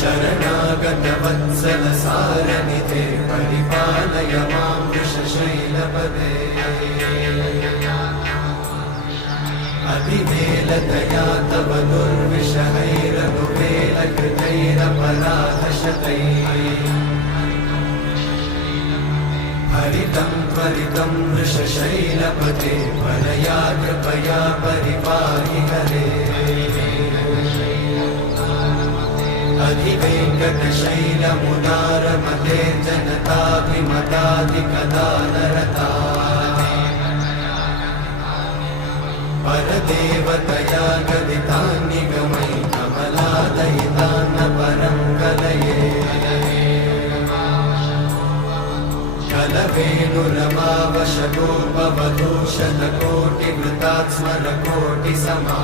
शरणागतवत्सल सारनिधे परिपालय मां वृषशैलपदे अधिवेलतया तव दुर्विषहैरनुवेलकृतैरपराधशतैः हरितं त्वरितं वृषशैलपते वरया कृपया परिपाहि हरे अधिवेङ्कटशैलमुदारमते जनताभिमताधिकदानरता परदेवतया गदितान्निगमै कमलादयितान्न परं कलये कलवेणुरमावशतोपवधूशतकोटिवृतात् स्मरकोटिसमा